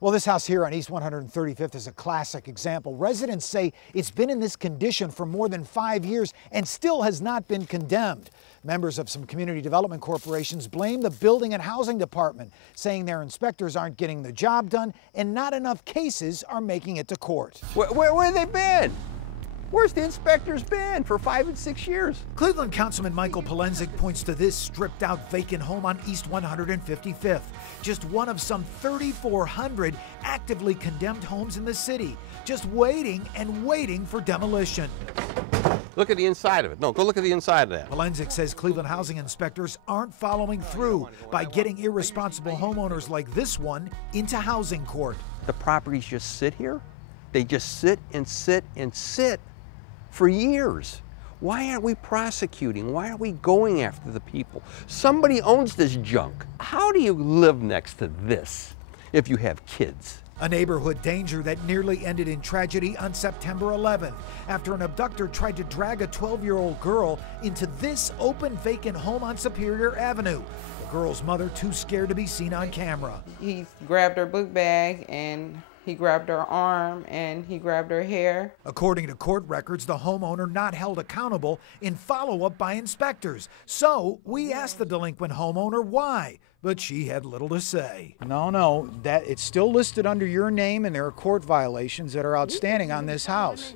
Well, this house here on East 135th is a classic example. Residents say it's been in this condition for more than 5 years and still has not been condemned. Members of some community development corporations blame the Building and Housing Department, saying their inspectors aren't getting the job done and not enough cases are making it to court. Where have they been? Where's the inspectors been for 5 and 6 years? Cleveland Councilman Michael Polenzig points to this stripped-out vacant home on East 155th, just one of some 3,400 actively condemned homes in the city, just waiting and waiting for demolition. Look at the inside of it. No, go look at the inside of that. Polenzig says Cleveland housing inspectors aren't following through by getting irresponsible homeowners like this one into housing court. The properties just sit here. They just sit and sit and sit for years. Why aren't we prosecuting? Why aren't we going after the people? Somebody owns this junk. How do you live next to this if you have kids? A neighborhood danger that nearly ended in tragedy on September 11th after an abductor tried to drag a 12-year-old girl into this open vacant home on Superior Avenue. The girl's mother too scared to be seen on camera. He grabbed her book bag and he grabbed her arm and he grabbed her hair. According to court records, the homeowner not held accountable in follow-up by inspectors. So we asked the delinquent homeowner why, but she had little to say. No, that it's still listed under your name and there are court violations that are outstanding on this house.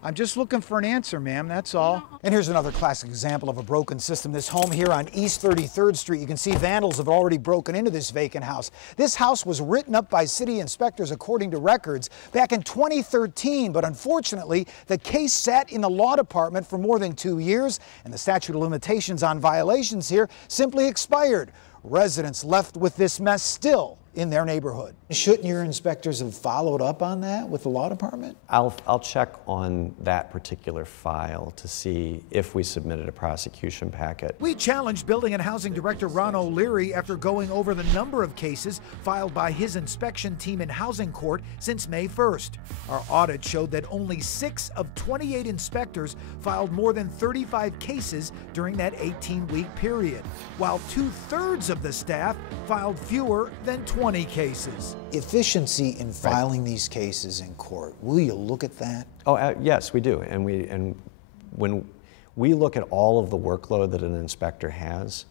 I'm just looking for an answer, ma'am, that's all. And here's another classic example of a broken system. This home here on East 33rd Street. You can see vandals have already broken into this vacant house. This house was written up by city inspectors according to records back in 2013, but unfortunately, the case sat in the law department for more than 2 years, and the statute of limitations on violations here simply expired. Residents left with this mess still in their neighborhood. Shouldn't your inspectors have followed up on that with the law department? I'll check on that particular file to see if we submitted a prosecution packet. We challenged Building and Housing Director Ron O'Leary after going over the number of cases filed by his inspection team in housing court since May 1st. Our audit showed that only 6 of 28 inspectors filed more than 35 cases during that 18-week period, while 2/3 of the staff filed fewer than 20 cases. Efficiency in filing these cases in court, will you look at that? Oh, yes, we do. And when we look at all of the workload that an inspector has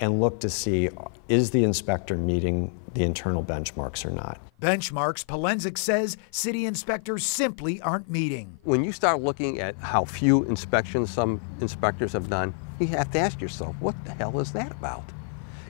and look to see, is the inspector meeting the internal benchmarks or not? Benchmarks, Polenzig says city inspectors simply aren't meeting. When you start looking at how few inspections some inspectors have done, you have to ask yourself, what the hell is that about?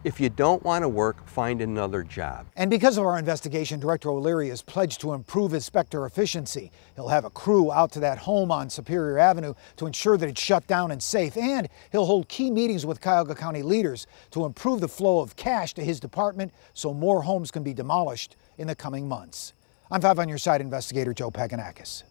If you don't want to work, find another job. And because of our investigation, Director O'Leary has pledged to improve inspector efficiency. He'll have a crew out to that home on Superior Avenue to ensure that it's shut down and safe. And he'll hold key meetings with Cuyahoga County leaders to improve the flow of cash to his department so more homes can be demolished in the coming months. I'm 5 on Your Side investigator Joe Paganakis.